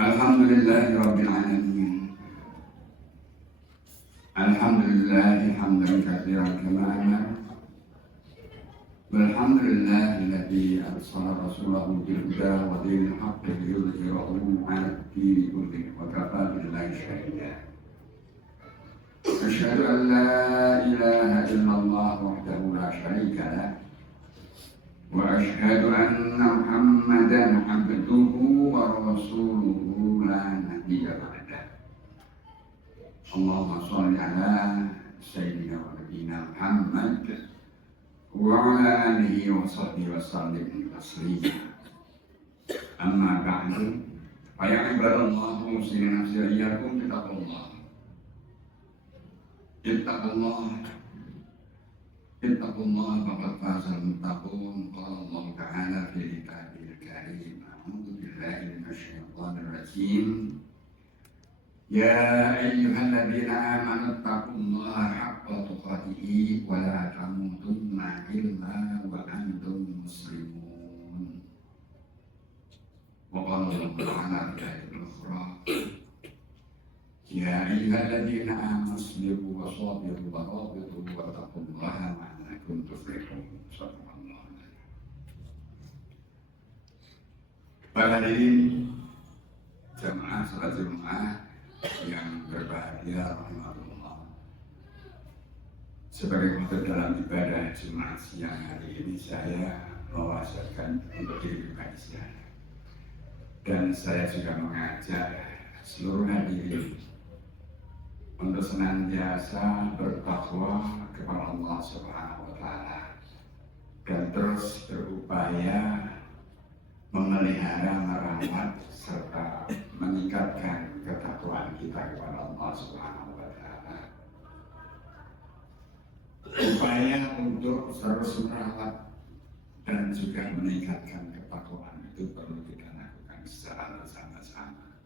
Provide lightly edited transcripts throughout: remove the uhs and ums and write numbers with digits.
Alhamdulillahi Rabbil Alamin. Alhamdulillahi hamdan katsiran kama amara. Walhamdulillahi alladzi arsala rasulahu bil huda wa dinil haqqi liyudhhirahu 'ala ad-dini kullihi wa kafaa billahi shahida. Asyhadu an la ilaha illallah wahdahu la syarika lah. Wa asyhadu anna Muhammadan 'abduhu wa rasuluhu la nabiyya ba'dah. Allahumma shalli ala sayyidina wa nabiyyina Muhammad wa ala alihi wa sahbihi wa sallim taslima. Amma ba'du. Fa ya ibadallah muslimin nafsi iyyakum bittaqullah. Ittaqullah faqad fazal muttaqun. Qala Allah Ta'ala fi kitabihil karim. A'udzu billahi minasyaitonir rajim. Ya ayyuhalladzina amanu taqullaha haqqa tuqatih wa la tamutunna illa wa antum muslimun. Wa qala Allah Ta'ala fi ayatil ukhra. Ya ayyuhalladzina amanu isbiru wa sabiru wa rabitu wa taqullaha la'allakum tuflihun. Subhanallah. Para hadirin jamaah salat Jumat yang berbahagia rahmatullah. Sebagai bentuk dalam ibadah Jumat siang hari ini saya mewasiatkan untuk diri pribadi saya. Dan saya juga mengajak seluruh hadirin untuk senantiasa bertakwa kepada Allah Subhanahu wa Ta'ala dan terus berupaya memelihara, merawat serta meningkatkan ketakwaan kita kepada Allah Subhanahu wa Ta'ala. Upaya untuk terus merawat dan juga meningkatkan ketakwaan itu perlu kita lakukan secara bersama-sama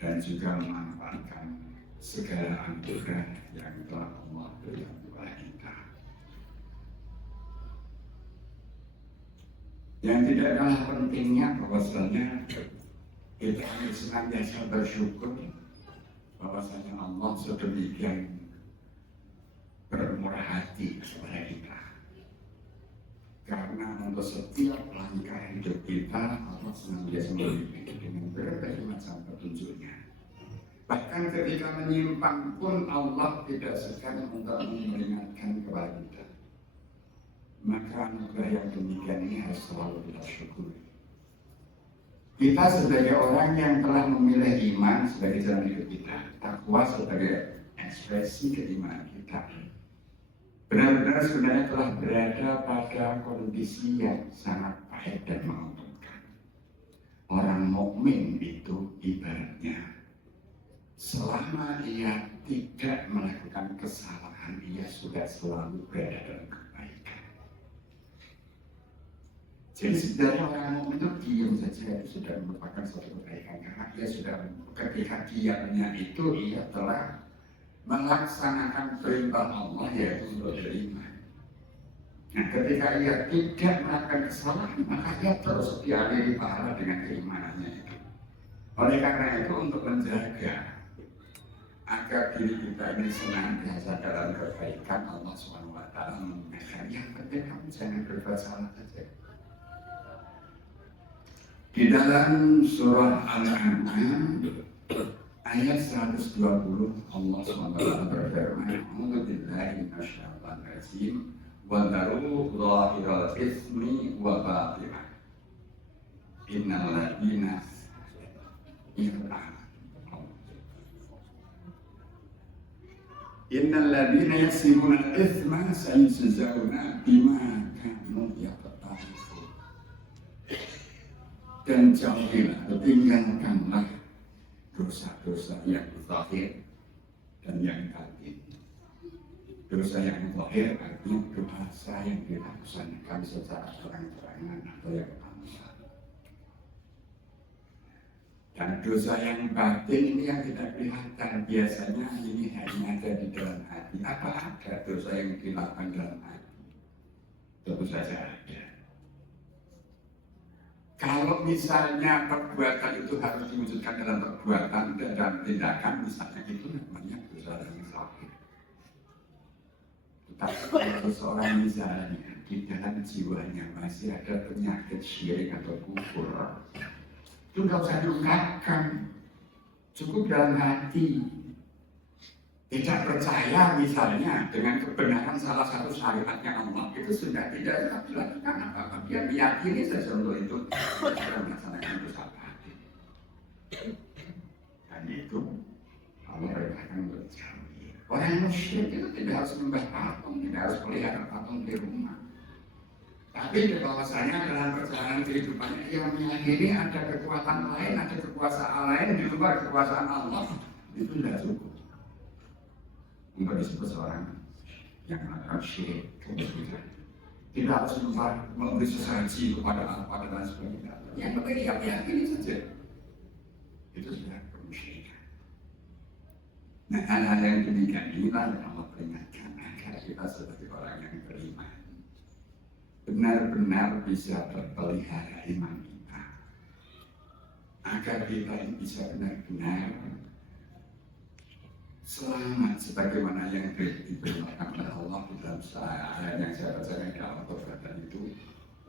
dan juga memanfaatkan segala anugerah yang telah Allah berikan kepada kita. Yang tidak kalah pentingnya bahwasanya kita harus senantiasa bersyukur bahwasanya Allah sedemikian bermurah hati kepada kita. Karena untuk setiap langkah hidup kita Allah senantiasa memberikan dengan berbagai macam petunjuknya. Bahkan ketika menyimpang pun Allah tidak segan untuk mengingatkan kepada kita. Maka anugerah yang demikian ini harus selalu kita syukuri. Kita sebagai orang yang telah memilih iman sebagai jalan hidup kita, takwa sebagai ekspresi keimanan kita, benar-benar sebenarnya telah berada pada kondisi yang sangat baik dan menguntungkan. Orang mukmin itu ibaratnya selama ia tidak melakukan kesalahan, ia sudah selalu berada dalam kebaikan. Jadi sebenarnya orang mukmin itu diam saja itu sudah merupakan suatu kebaikan, karena ia sudah ketika diamnya itu ia telah melaksanakan perintah Allah yaitu untuk beriman. Nah, ketika ia tidak melakukan kesalahan, maka ia terus dialiri pahala dengan keimanannya itu. Oleh karena itu untuk menjaga agar diri kita ini senantiasa dalam kebaikan, Allah SWT mengatakan yang penting kamu jangan berbuat salah saja. Di dalam surah Al-An'am ayat 120 Allah SWT berfirman, A'udzu billahi minasyaitonir rajim wa dharu dhahiral itsmi wa batinah. Innal ladzina Innal ladzina yaksibuna al-itsma sayujzauna bima kanu yaqtarifun. Dan jauhilah, tinggalkanlah dosa-dosa yang zahir dan yang batin. Dosa yang zahir artinya dosa yang dilaksanakan secara terang-terangan atau yang tampak. Dan dosa yang batin ini yang tidak kelihatan, biasanya ini hanya ada di dalam hati. Apa ada dosa yang dilakukan dalam hati? Tentu saja ada. Kalau misalnya perbuatan itu harus diwujudkan dalam perbuatan dan dalam tindakan, misalnya itu namanya dosa yang zahir. Tetapi kalau seseorang misalnya di dalam jiwanya masih ada penyakit syirik atau kufur, itu nggak usah diungkapkan, cukup dalam hati. Tidak percaya misalnya dengan kebenaran salah satu syariatnya Allah, itu sudah tidak dilakukan apa-apa. Dia meyakini saja untuk itu sudah melaksanakan dosa hati. Dan itu Allah berkatakan berjauhi. Orang musyrik itu tidak harus menyembah patung, tidak harus pelihara patung di rumah. Tapi di bahwasanya dalam perjalanan kehidupannya ia meyakini ada kekuatan lain, ada kekuasaan lain di luar kekuasaan Allah, itu tidak cukup untuk disebut seorang yang melakukan syirik kemusyrikan. Tidak harus memberi sesaji kepada apa dan sebagainya. Yang penting dia meyakini saja. Itu sudah kemusyrikan. Nah, hal-hal yang demikian inilah yang Allah peringatkan agar kita sebagai orang yang beriman benar-benar bisa terpelihara iman kita, agar kita bisa benar-benar selamat sebagaimana yang diberitakan oleh Allah di dalam ayat yang saya bacakan di dalam Al-Quran itu,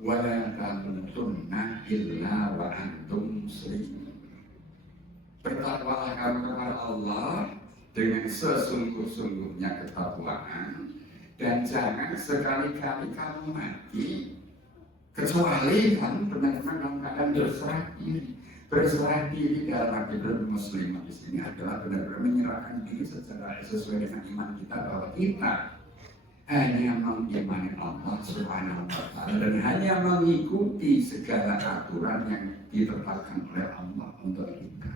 wala tamutunna illa wa antum muslimun. Bertakwalah kamu kepada Allah dengan sesungguh-sungguhnya ketakwaan, dan jangan sekali-kali kamu mati kecuali kamu benar-benar dalam keadaan berserah diri. Berserah diri dalam arti bermuslim di sini adalah benar-benar menyerahkan diri secara sesuai dengan iman kita, bahwa kita hanya mengimani Allah Subhanahu wa Ta'ala dan hanya mengikuti segala aturan yang ditetapkan oleh Allah untuk kita,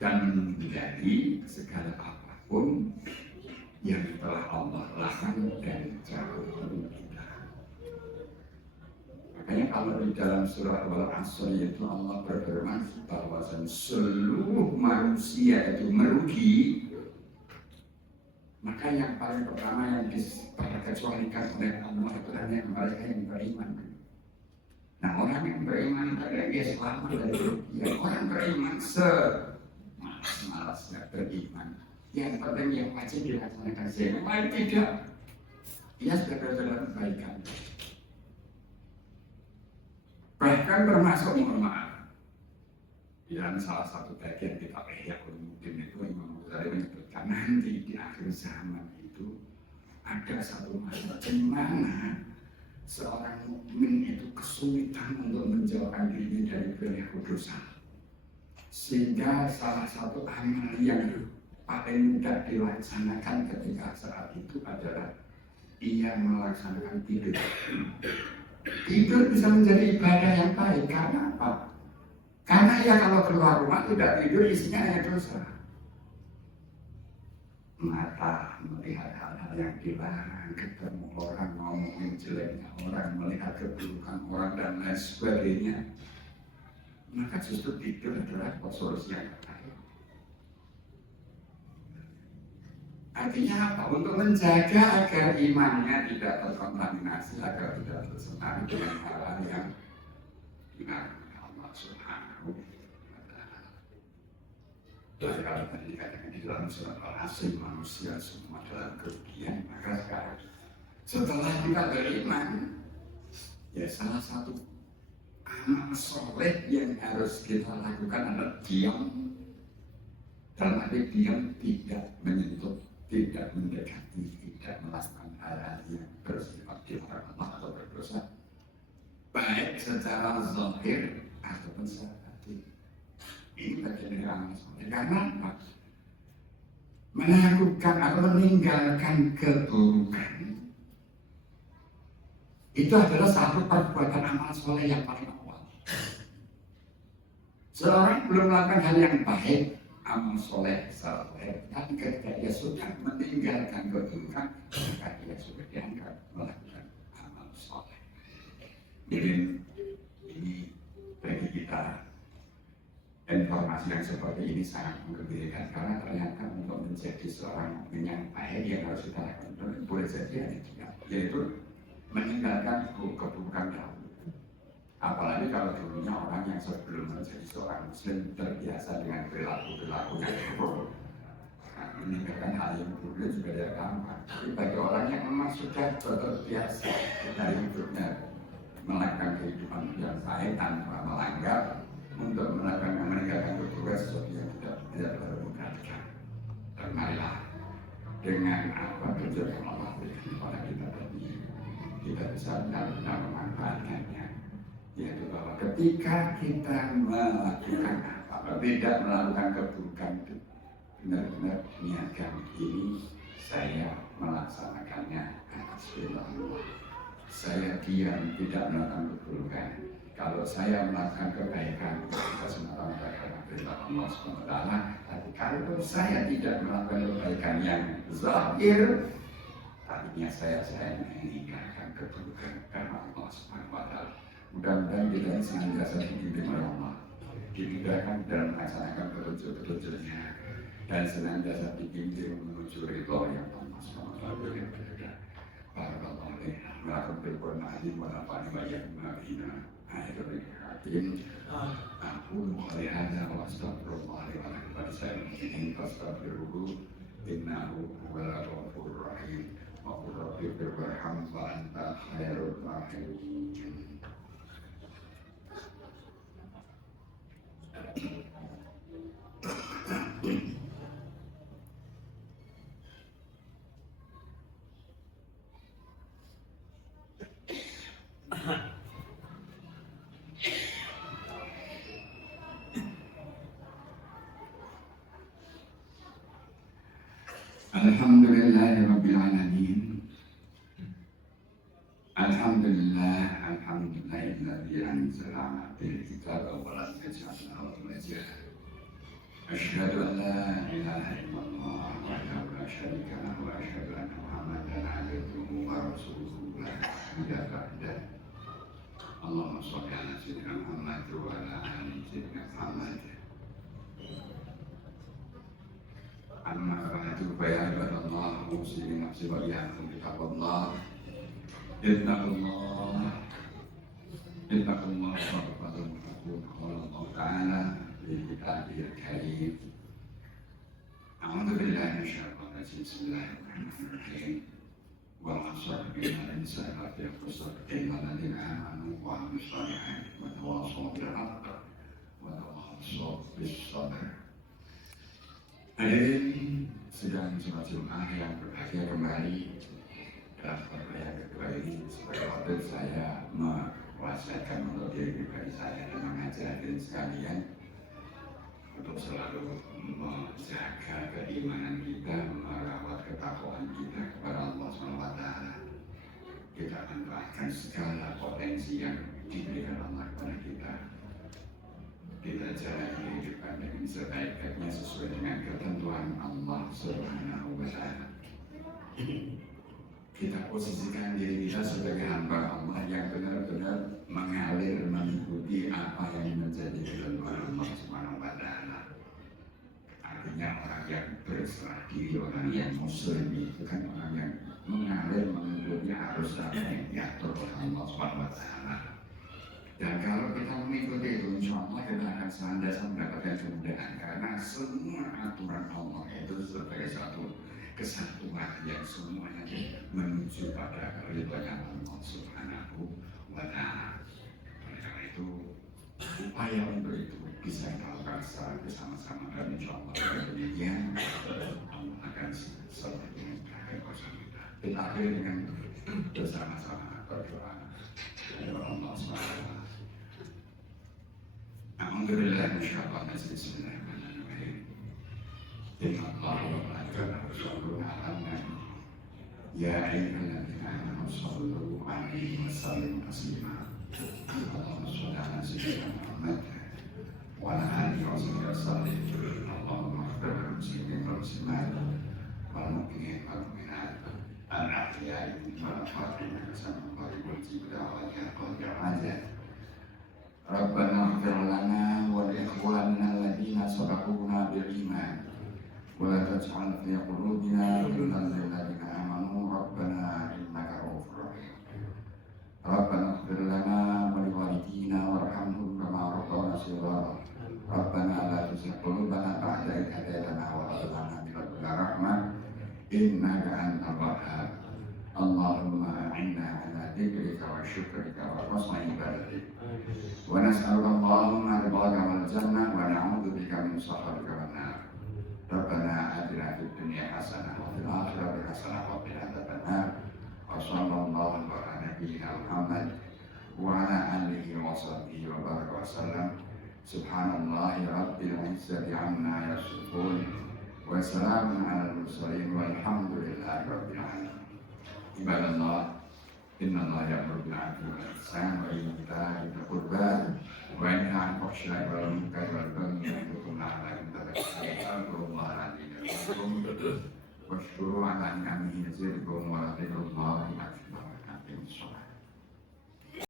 dan menghindari segala apapun yang telah Allah larang dan jauh kita. Makanya kalau di dalam surah Al-Asr itu Allah berfirman bahwa seluruh manusia itu merugi, maka yang paling pertama yang diperkecualikan oleh Allah itu hanya mereka yang beriman. Nah, orang yang beriman tadi dia selamat dari kerugian. Orang beriman semalas-malasnya beriman. Yang penting yang wajib dilaksanakan saja. Yang lain tidak, ia sudah berjalan kebaikan. Bahkan termasuk mohon maaf, di dalam salah satu bagian kitab Ihya Ulumuddin itu Imam Ghazali menyebutkan nanti di akhir zaman itu ada satu masa di mana seorang mukmin itu kesulitan untuk menjauhkan diri dari perilaku dosa, sehingga salah satu amal yang paling mudah dilaksanakan ketika saat itu adalah ia melaksanakan tidur. Tidur bisa menjadi ibadah yang baik. Karena apa? Karena ya kalau keluar rumah tidak tidur, isinya hanya dosa. Mata melihat hal-hal yang dilarang, ketemu orang ngomongin jeleknya orang, melihat keburukan orang dan lain sebagainya, maka justru tidur adalah solusi yang terbaik. Artinya apa? Untuk menjaga agar imannya tidak terkontaminasi, agar tidak tersentuh dengan hal-hal yang dilarang Allah Subhanahu wa Ta'ala. Kalau tadi dikatakan di dalam surat Al-Asr, manusia semua dalam kerugian, maka sekarang setelah kita beriman, ya salah satu amal soleh yang harus kita lakukan adalah diam. Dalam arti diam, tidak menyentuh, tidak mendekati, tidak melakukan hal-hal yang bersifat dilarang Allah atau berdosa, baik secara zahir ataupun secara batin. Ini bagian dari amal soleh. Karena apa? Melakukan atau meninggalkan keburukan itu adalah satu perbuatan amal soleh yang paling awal. Seorang belum melakukan hal yang baik, amal soleh saleh, tapi ketika dia sudah meninggalkan keburukan, maka dia sudah dianggap melakukan amal soleh. Jadi ini bagi kita informasi yang seperti ini sangat menggembirakan, karena ternyata untuk menjadi seorang mukmin yang baik yang harus kita lakukan boleh jadi hanya tiga, yaitu meninggalkan keburukan dahulu. Apalagi kalau dulunya orang yang sebelum menjadi seorang muslim terbiasa dengan perilaku-perilaku yang buruk, meninggalkan hal yang buruk juga tidak gampang. Tapi bagi orang yang memang sudah terbiasa dari hidupnya melakukan kehidupan yang baik tanpa melanggar, untuk melakukan meninggalkan keburukan sesuatu yang tidak termudah. Dan marilah dengan apa tujuan yang Allah berikan kepada kita tadi, kita bisa benar-benar memanfaatkannya. Yaitu bahwa ketika kita melakukan apa, tidak melakukan keburukan, benar-benar niatkan ini saya melaksanakannya atas perintah Allah. Saya diam tidak melakukan keburukan. Kalau saya melakukan kebaikan, kita semata-mata karena perintah Allah SWT. Tapi kalau saya tidak melakukan kebaikan yang zahir, tadinya saya meninggalkan keburukan karena Allah SWT. Mudah-mudahan kita ini senantiasa dibimbing oleh Allah, dimudahkan dalam melaksanakan petunjuk-petunjuknya, dan senantiasa dibimbing menuju ridho yang Allah SWT yang berbeda. Barakallahu alaihi melakukan berkornasi menapani banyak mabina ayat hakim. Aku melihatnya wa astagfirullah wa lakum saya ingin fastaghfiruhu innahu huwal ghafurur rahim. Wa qul rabbi irham wa anta khairur rahimin. Alhamdulillahi Rabbil Alamin. Alhamdulillahilladzi anzala bil kitaba wa lam yaj'al lahu iwaja. Asyhadu an la ilaha illallah wahdahu la syarika lahu wa asyhadu anna Muhammadan abduhu wa rasuluhu la ilaha illallah. Allahumma shalli ala sayyidina Muhammad wa ala ali sayyidina Muhammad. Amma ba'du fa ya ibadallah muslimin nafsi wa iyyakum bittaqwallah. Ittaqullah wa taqabbalu Allah Ta'ala bi kitabihil karim. A'udzu billahi minasyaitonir rajim. Bismillahirrahmanirrahim. Wal 'asri innal insana lafi khusr illa alladziina aamanu wa 'amilus shalihati wa tawassaw bil haqqi wa tawassaw bis sabr. Hadirin sedang sholat Jumat yang berbahagia kembali dalam perayaan kedua ini, sebagai waktu saya mewasiatkan untuk diri pribadi saya dan mengajak hadirin sekalian untuk selalu menjaga keimanan kita, merawat ketakwaan kita kepada Allah SWT. Kita manfaatkan segala potensi yang diberikan Allah kepada kita. Kita jalani kehidupan dengan sebaik-baiknya sesuai dengan ketentuan Allah Subhanahu wa Ta'ala. Kita posisikan diri kita sebagai hamba Allah yang benar-benar mengalir mengikuti apa yang menjadi ketentuan Allah Subhanahu wa Ta'ala. Artinya orang yang berserah diri, orang yang muslim itu kan orang yang mengalir mengikuti arus apa yang diatur oleh Allah Subhanahu wa Ta'ala. Dan kalau kita mengikuti itu, insya Allah kita akan senantiasa mendapatkan kemudahan, karena semua aturan Allah itu sebagai satu kesatuan yang semuanya menuju pada ridhonya Allah Subhanahu wa Ta'ala. Oleh karena itu, upaya untuk itu bisa kita lakukan secara bersama-sama, dan insya Allah kemudian Allah akan selalu memudahkan urusan kita. Kita akhiri dengan bersama-sama berdoa kepada Allah SWT. Alhamdulillah, insyaallah, bismillahirrahmanirrahim. Inna Allah wa malaikatahu yusholluna 'alan nabi. Ya ayyuhalladzina amanu shollu 'alaihi wa sallimu taslima. Allahumma sholli 'ala sayyidina Muhammad wa 'ala alihi wa sahbihi wasallim. Allahumma ighfir lil muslimin wal muslimat wal mu'minin wal mu'minat al-ahya'i minhum wal amwat innaka sami'un qaribun mujibud da'wati ya qadir hajat. Rabbana ighfir lana wa li ikhwanina alladziina sabaquna bil iman wa la taj'al fi qulubina ghillan lil ladziina aamanu rabbana innaka ra'ufur rahim. Rabbana ighfir lana wa li walidina إنك أنت الوهاب. اللهم أعنا على ذكرك وشكرك وحسن عبادتك، ونسألك اللهم رضاك والجنة، ونعوذ بك من سخطك والنار. ربنا آتنا في الدنيا حسنة وفي الآخرة حسنة وقنا عذاب النار. وصلى الله على نبينا محمد وعلى آله وصحبه وبارك وسلم. سبحان الله رب العزة عما يصفون، وسلام على المرسلين، والحمد لله رب العالمين. عباد الله، إن الله يأمر بالعدل والإحسان وإيتاء ذي القربى وينهى عن الفحشاء والمنكر والبغي يعظكم لعلكم تذكرون. اذكروا الله العلي يذكركم واشكروا على نعمه يزدكم ولذكر الله أكبر.